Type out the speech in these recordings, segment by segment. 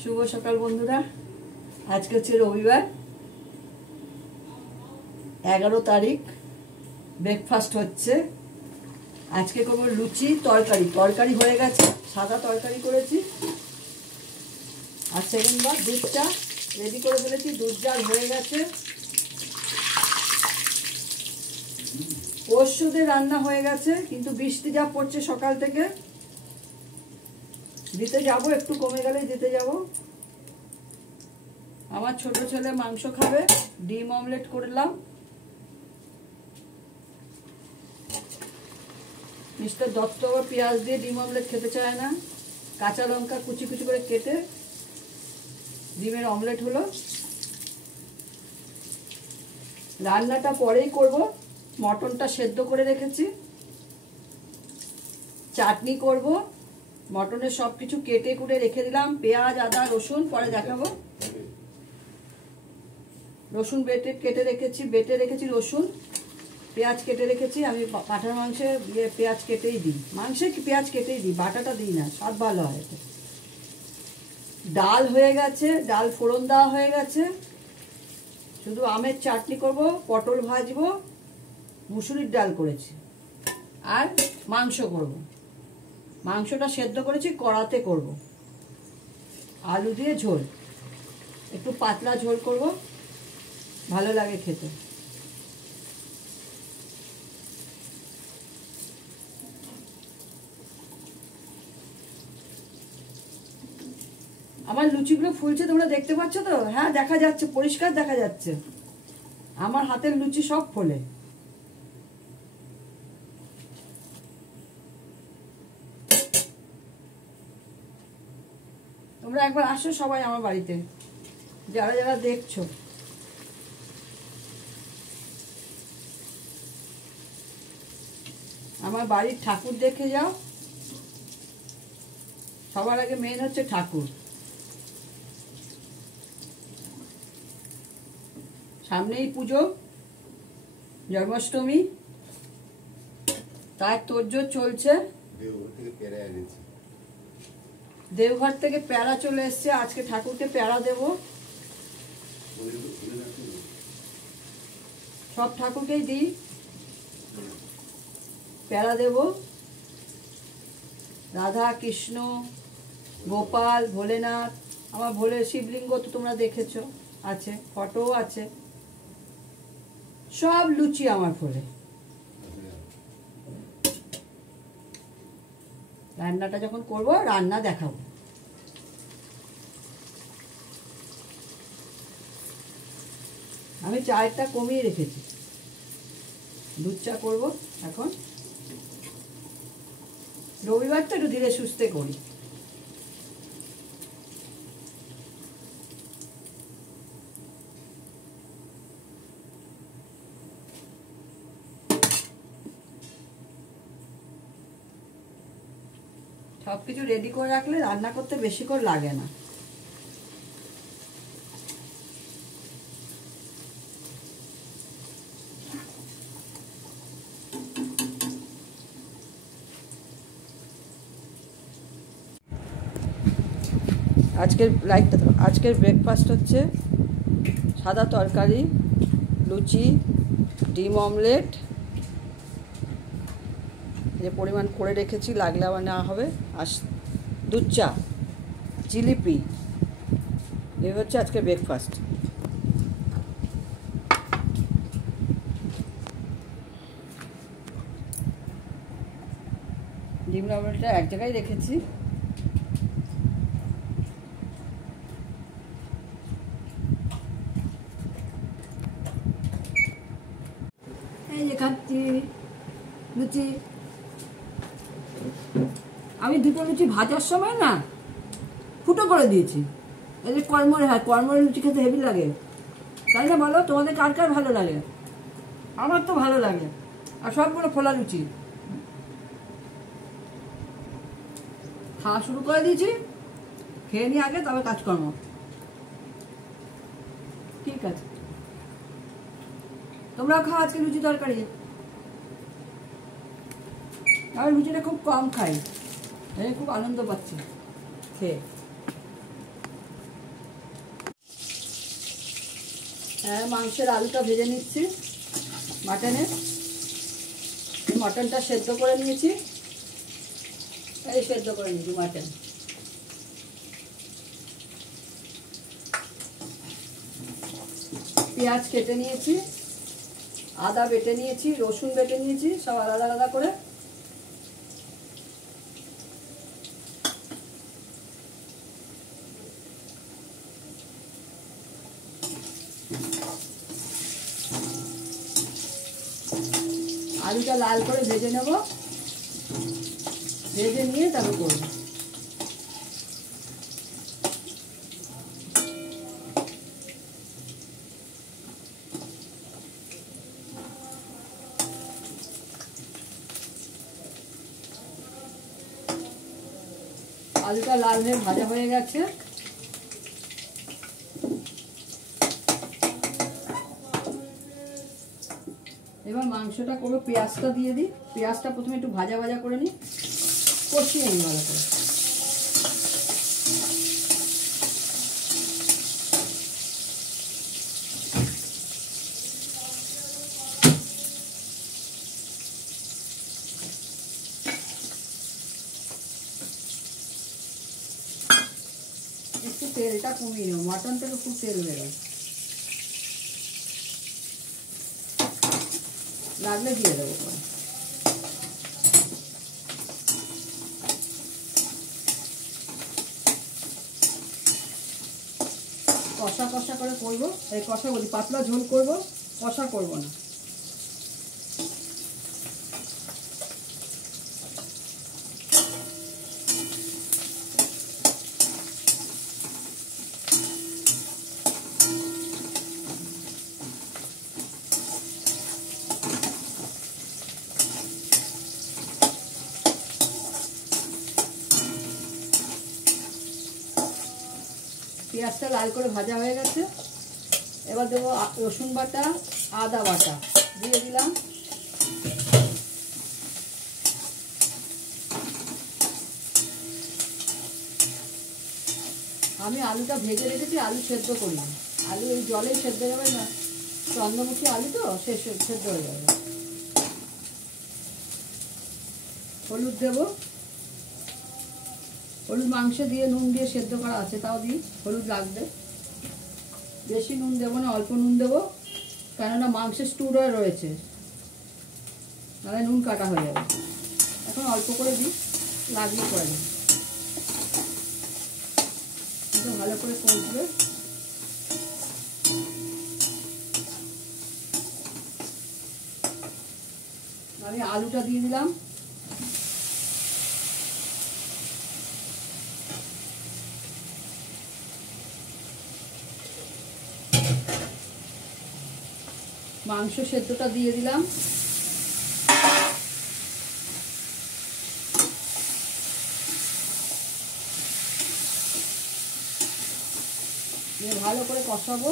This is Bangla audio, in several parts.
শুভ সকাল বন্ধুরা। আজকে হচ্ছে রবিবার, 11 তারিখ। ব্রেকফাস্ট হচ্ছে। আজকে করবো লুচি তরকারি। তরকারি হয়ে গেছে, সাদা তরকারি করেছি। আর সেকেন্ডবার দুধটা রেডি করে ফেলেছি, দুধ জাল হয়ে গেছে। পরশুদের রান্না হয়ে গেছে, কিন্তু বৃষ্টি যা পড়ছে সকাল থেকে, দিতে যাব, একটু কমে গেলেই দিতে যাব। আমার ছোট ছেলে মাংস খাবে, ডিম অমলেট করলাম। মিস্টার দত্ত পেঁয়াজ দিয়ে ডিম অমলেট খেতে চায় না, কাঁচা লঙ্কা কুচি কুচি করে কেটে ডিমের অমলেট হলো। রান্নাটা পরেই করব। মটনটা সেদ্ধ করে রেখেছি, চাটনি করব। মটনের সব কিছু কেটে কুটে রেখে দিলাম, পেঁয়াজ আদা রসুন পরে দেখাবো। রসুন কেটে রেখেছি রসুন, পেঁয়াজ কেটে রেখেছি। আমি পাঁঠার মাংসে পেঁয়াজ কেটেই দিই, মাংসে পেঁয়াজ কেটেই দিই, বাটাটা দিই না, স্বাদ ভালো হয়। ডাল হয়ে গেছে, ডাল ফোড়ন দেওয়া হয়ে গেছে। শুধু আমের চাটনি করব, পটল ভাজবো, মুসুরির ডাল করেছি, আর মাংস করব। মাংসটা সেদ্ধ করেছি, কড়াতে করব। আলু দিয়ে ঝোল, একটু পাতলা ঝোল করব, ভালো লাগে খেতে। আমার লুচিগুলো ফুলছে, তোমরা দেখতে পাচ্ছ তো? হ্যাঁ, দেখা যাচ্ছে, পরিষ্কার দেখা যাচ্ছে। আমার হাতের লুচি সব ফোলে। তোমরা একবার আসো সবাই আমার বাড়িতে, যারা যারা দেখছো। আমার বাড়ির ঠাকুর দেখে যাও। সবার আগে মেন হচ্ছে ঠাকুর। সামনেই পুজো, জন্মাষ্টমী, তার তোড়জোড় চলছে। দেওঘর থেকে প্যারা চলে এসছে, আজকে ঠাকুরকে প্যারা দেব। সব ঠাকুরকেই দিই, প্যারা দেব। রাধা কৃষ্ণ গোপাল ভোলেনাথ, আমার ভোলের শিবলিঙ্গ তো তোমরা দেখেছো, আছে, ফটো আছে। সব লুচি আমার ফোলে। রান্নাটা যখন করব, রান্না দেখাবো। আমি চায়েরটা কমিয়ে রেখেছি, দুধ চা করবো এখন। রবিবারটা একটু ধীরে সুস্থে করি। সবকিছু রেডি করে রাখলে রান্না করতে বেশিক্ষণ লাগে না। আজকের ব্রেকফাস্ট হচ্ছে সাদা তরকারি, লুচি, ডিম অমলেট, যে পরিমাণ করে রেখেছি, লাগলে আবার নেওয়া হবে, আর দুধ চা, জিলিপি। এই হচ্ছে আজকের ব্রেকফাস্ট। ডিম অমলেটটা এক জায়গায় রেখেছি। এই যে খাচ্ছি লুচি। আমি দুটো লুচি ভাজার সময় না ফুটো করে দিয়েছি। এই যে কর্মরে লুচি খেতে হেভি লাগে, তাই না? বলো, তোমাদের কার কার ভালো লাগে? আমার তো ভালো লাগে। আর সবগুলো ফোলা লুচি খাওয়া শুরু করে দিয়েছি। খেয়ে নিয়ে আগে তবে কাজকর্ম। ঠিক আছে, তোমরাও খাও আজকে লুচি তরকারি। আমি লুচিটা খুব কম খাই, খুব আনন্দ পাচ্ছি খেয়ে। হ্যাঁ, মাংসের আলুটা ভেজে নিচ্ছি। মাটনটা সেদ্ধ করে নিয়েছি, এই সেদ্ধ করে নিয়েছি মাটন। পেঁয়াজ কেটে নিয়েছি, আদা বেটে নিয়েছি, রসুন বেটে নিয়েছি, সব আলাদা আলাদা করে। আলুটা লাল করে ভেজে নেব, ভেজে নিয়ে তারপর করবো। আলুটা লাল হয়ে ভাজা হয়ে গেছে। এবার মাংসটা করবো, পেঁয়াজটা দিয়ে দিই। পেঁয়াজটা প্রথমে একটু ভাজা ভাজা করে নিই, কষিয়ে নিই ভালো করে। একটু তেলটা কমিয়ে নেব, মাটন থেকে খুব তেল বেরোয়, লাগলে দিয়ে দেবো। কষা কষা করে করবো, এই কষা বলি পাতলা ঝোল করবো, কষা করবো না। পেঁয়াজটা লাল করে ভাজা হয়ে গেছে। এবার দেবো রসুন বাটা, আদা বাটা দিয়ে দিলাম। আমি আলুটা ভেজে রেখেছি, আলু সেদ্ধ করিনি। আলু এই জলেই সেদ্ধ যাবে না, চন্দ্রমুখী আলু তো, সে সেদ্ধ হয়ে যাবে। হলুদ দেবো, হলুদ মাংসে দিয়ে নুন দিয়ে সেদ্ধ করা আছে, তাও দিই, হলুদ লাগবে। বেশি নুন দেবো না, অল্প নুন দেবো, কেননা মাংসে স্টুর রয়েছে, নাহলে নুন কাটা হয়ে যাবে। এখন অল্প করে দিই, লাগলে করে দিই। এটা ভালো করে কষবে। আমি আলুটা দিয়ে দিলাম। মাংস সেদ্ধটা দিয়ে দিলাম। দিয়ে ভালো করে কষাবো।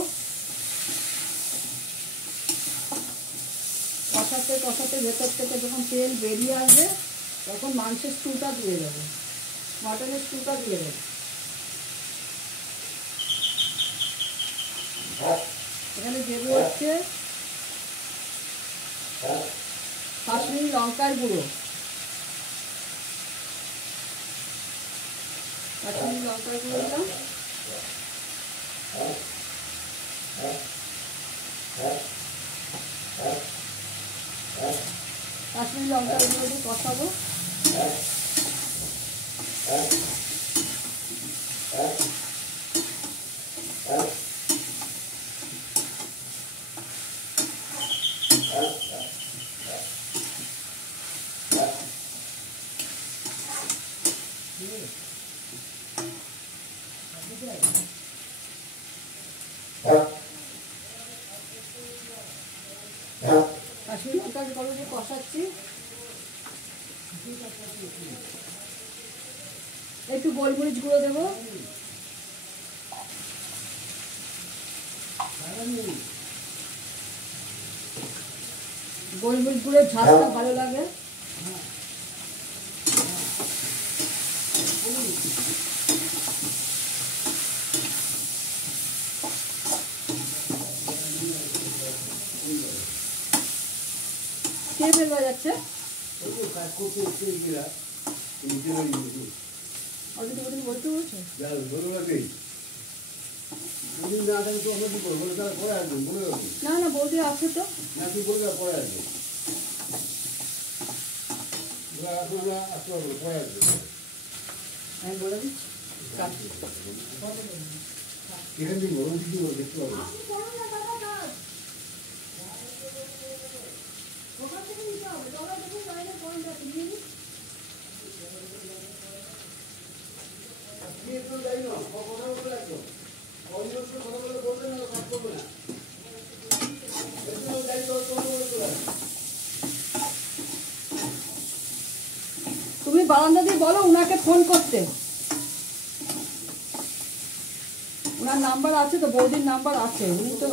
কষাতে কষাতে ভেতর থেকে যখন তেল বেরিয়ে আসবে, তখন মাংসের স্টুটা দিয়ে দেবো, মটনের স্টুটা দিয়ে দেবো। এখানে দেবো হচ্ছে কাশ্মীরি লঙ্কার গুঁড়ো, কাশ্মীরি লঙ্কার গুঁড়ো দিলাম। কাশ্মীরি লঙ্কার গুঁড়ো দিয়ে কষাবো। কাশ্মীরি লঙ্কার গুঁড়ো দিয়ে কষাচ্ছি। একটু গোলমরিচ গুঁড়ো দেবো, গোলমরিচ গুঁড়োর ঝালটা ভালো লাগে। দিয়ে ফেলবা যাচ্ছে বলতে বলছো না না বৌদি আছে তো আমি বলে দিচ্ছি তুমি বারান্দা দিয়ে বলো উনাকে ফোন করতে ওনার নাম্বার আছে তো বৌদির নাম্বার আছে উনি তো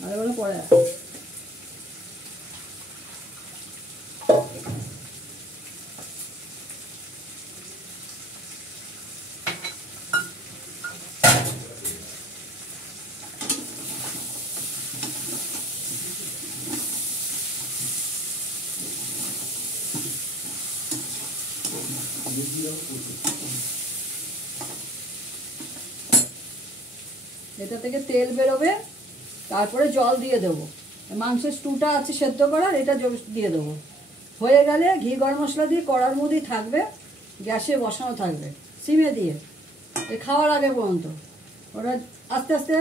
আরে বলো পরে এটা থেকে তেল বেরোবে তারপরে জল দিয়ে দেবো মাংসের স্টুটা আছে সেদ্ধ করার এটা দিয়ে দেবো হয়ে গেলে ঘি গরম মশলা দিয়ে কড়ার মধ্যেই থাকবে গ্যাসে বসানো থাকবে সিমে দিয়ে এই খাওয়ার আগে পর্যন্ত ওটা আস্তে আস্তে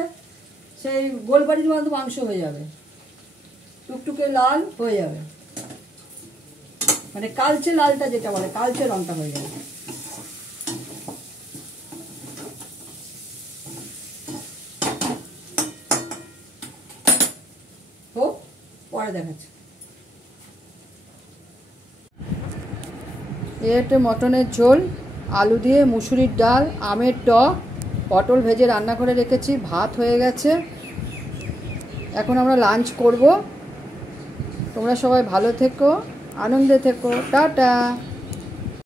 সেই গোলবাড়ির মতো মাংস হয়ে যাবে টুকটুকে লাল হয়ে যাবে মানে কালচে লালটা যেটা বলে কালচে রংটা হয়ে যাবে হোক পরে দেখাচ্ছি এটা মটনের ঝোল আলু দিয়ে মুসুরির ডাল আমের টক পটল ভেজে রান্না করে রেখেছি ভাত হয়ে গেছে এখন আমরা লাঞ্চ করব তোমরা সবাই ভালো থেকো আনন্দে থেকো টাটা।